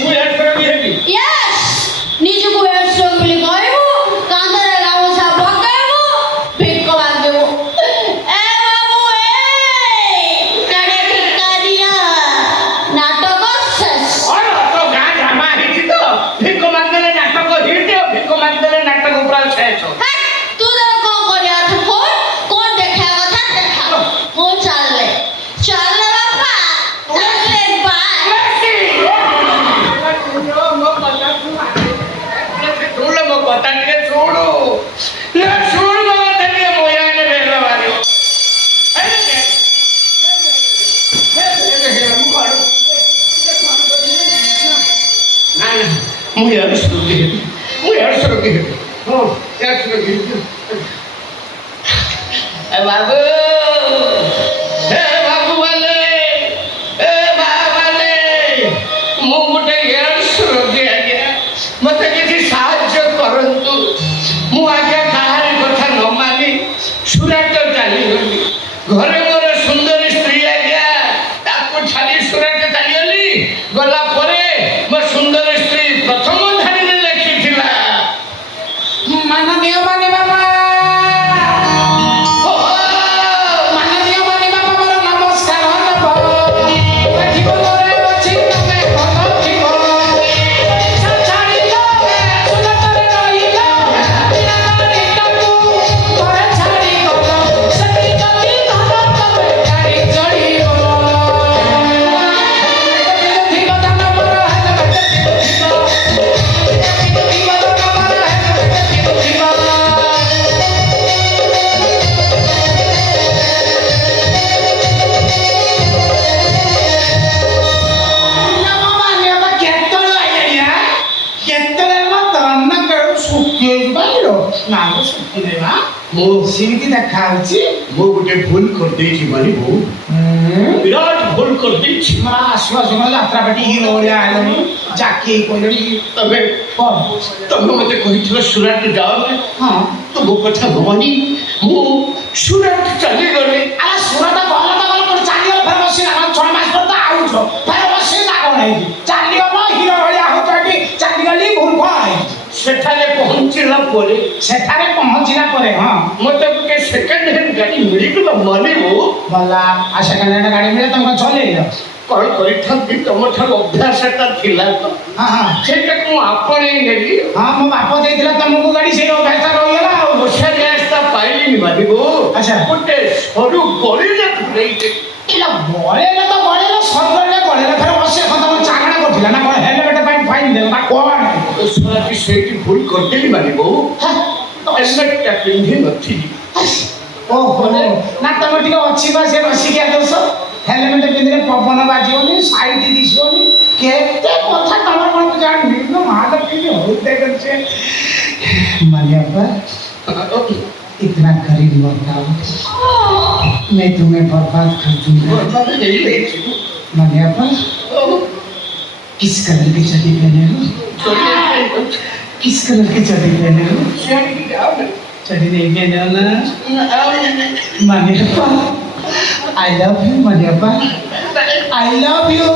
ମୁଁ ଏଥର ବି ହେବି ୟେସ୍ ନିଜକୁ ଏସବୁ ବୋଲି କହିବୁ କାନ୍ଧରେ ଗାମୁଛା ପକାଇବୁ ଭିକ ମାଗିବୁ ଏ ବାବୁ ନାଟକ ଶେଷ ତ ଗାଁ ଡ୍ରାମା ହେଇଛି ତ ଭିକ ମାଗିଦେଲେ ନାଟକ ହିଟ୍ ଆଉ ଭିକ ମାଗିଦେଲେ ନାଟକ ପୁରା ଶେଷ ତୁ ତୋର କ'ଣ କରିବା କଥା କର କ'ଣ ଦେଖିବା କଥା ଦେଖା ମୁଁ ଚାଲେ ବାପା ଚାଲେ ବାଏ ମୋ କଥା ଟିକେ ଶୁଣୁ ଶୁଣୁ ମୋ କଥା ଟିକେ ମୋୟାନେ ବେଲ ମାରିବ ମୁଁ ଏଡ଼ଶହ ରୋଗୀ ହେବି ମୁଁ ଏଡ଼ଶହ ରୋଗୀ ହେବି ହଁ ଏଡ଼ଶହ ରୋଗୀ ହେବି ବାବୁ ହେ ବାବୁ ବାଲେ ଏ ମା ବାଲେ ମୁଁ ଗୋଟେ ଏଡ଼ଶହ ରୋଗୀ ଆଜ୍ଞା ମୋତେ କିଛି ସାହାଯ୍ୟ କରନ୍ତୁ ମୁଁ ଆଜ୍ଞା କାହାରି କଥା ନ ମାନି ସୁରାଟ ଚାଲିଗଲି ଘରେ ମୋର ସୁନ୍ଦରୀ ସ୍ତ୍ରୀ ଆଜ୍ଞା ତାକୁ ଛାଡ଼ି ସୁରାଟ ଚାଲିଗଲି ଗଲା ପରେ ମୋ ସୁନ୍ଦର ସ୍ତ୍ରୀ ପ୍ରଥମ ଧାଡ଼ିରେ ଲେଖିଥିଲା ମାନନୀୟ ମାନେ ବାବା ମାନନୀୟ ମାନେ ବାବା ମୋର ନମସ୍କାର ନବ ଜୀବନରେ ଅଛି ତମେ ଭଲ ଥିବ ଛାଡ଼ିଲ ସୁରତରେ ରହିଲ ତାକୁ ଘରେ ଛାଡ଼ି ଗଲ ସେଠି ଯଦି ଘର ତମେ ଗାଡ଼ି ଚଢ଼ିଗଲ ଥିବ ଦାନ ମୋର ହେଲେ ସେମିତି ଦେଖା ହଉଛି ମୁଁ ଗୋଟେ ଭୁଲ କରିଦେଇଛି ମାନେ ବୋଉ ବିରାଟ ଭୁଲ କରିଦେଇଛି ଆସୁ ଆସୁ ଯାତ୍ରା ପାଟି ହିରୋ ଭଳିଆ ଆଇଲଣି ଚାକି କହିଲଣି ତମେ ତମେ ମତେ କହିଥିଲ ସୁରାଟ ଯାଅ ହଁ ତମ କଥା ନ ମାନି ମୁଁ ସୁରାଟ ଚାଲିଗଲି ଆରେ ସୁରଟ ଭଲ ତ ଭଲ କୋଉଠି ଚାଲିଗଲ ଫେର ବସିଲା 6 ମାସ ପରେ ତ ଆଉଛ ଫେର ବସିଲା କ'ଣ ହେଇଛି ଚାଲିଗଲ ହିରୋ ଭଳିଆ ହଉଛ ଏଠି ଚାଲିଗଲି ଭୁଲ କ'ଣ ହେଇଛି ସେଠାରେ ପହଞ୍ଚିଲା ପରେ ହଁ ମତେ ଗୋଟେ ସେକେଣ୍ଡ ହ୍ୟାଣ୍ଡ ଗାଡ଼ି ମିଳିଗଲା ମାନେ ବୋଉ ଗଲା ଆଉ ସେକେଣ୍ଡ ହ୍ୟାଣ୍ଡ ଗାଡ଼ି ମିଳେ ତମେ ଚଲେଇଲ କ'ଣ କରିଥାନ୍ତି ତମଠାରୁ ଅଭ୍ୟାସଟା ଥିଲା ତ ହଁ ହଁ ସେଇଟାକୁ ମୁଁ ଆପଣେଇ ନେଲି ହଁ ମୋ ବାପ ଦେଇଥିଲା ତମକୁ ଗାଡ଼ି ସେଇ ଅଭ୍ୟାସଟା ରହିଗଲା ଆଉ ବସା ରାସ୍ତା ପାଇଲିନି ମାନେ ବୋଉ ଆଚ୍ଛା ଗୋଟେ ସରୁ ଗଳିରେ ପୁରେଇଦେଲି ଗଳେଇଲେ ତ ଗଳେଇଲ ସରିଗଲେ ଗଳେଇଲେ ଫେର ବସିବା କଥା ତମ ଚାକଣା କରିଥିଲା ନା କ'ଣ ହେଲମେଟ ପାଇଁ ଫାଇନ୍ ଦେବ ନା କ'ଣ ସରାଟି ସେଇଠି ଭୁଲ କରିଦେଲି ମାନେ ବୋଉ ହେଲମେଟଟା ପିନ୍ଧି ନଥିଲି ଓହୋ ନା ତମେ ଟିକେ ଅଛି ବା ସେ ରସିକିଆ ଦୋଷ ହେଲମେଟ ପିନ୍ଧିଲେ ପବନ ବାଜିବନି ସାଇଡ୍ ଦିଶିବନି କେତେ କଥା ତମର କ'ଣ ମୁଁ ଜାଣିନି ନା ମାଲ ପିନ୍ଧି ହଉତେ କରୁଛେ ମାଲିଆପା इतना गरीब मत आओ मैं तुम्हें बर्बाद कर दूंगा मालियापा किस कलर की चड्डी पहने हो किस कलर की चड्डी पहने हो चड्डी नहीं पहने हो ना Maliyapa I love you Maliyapa I love you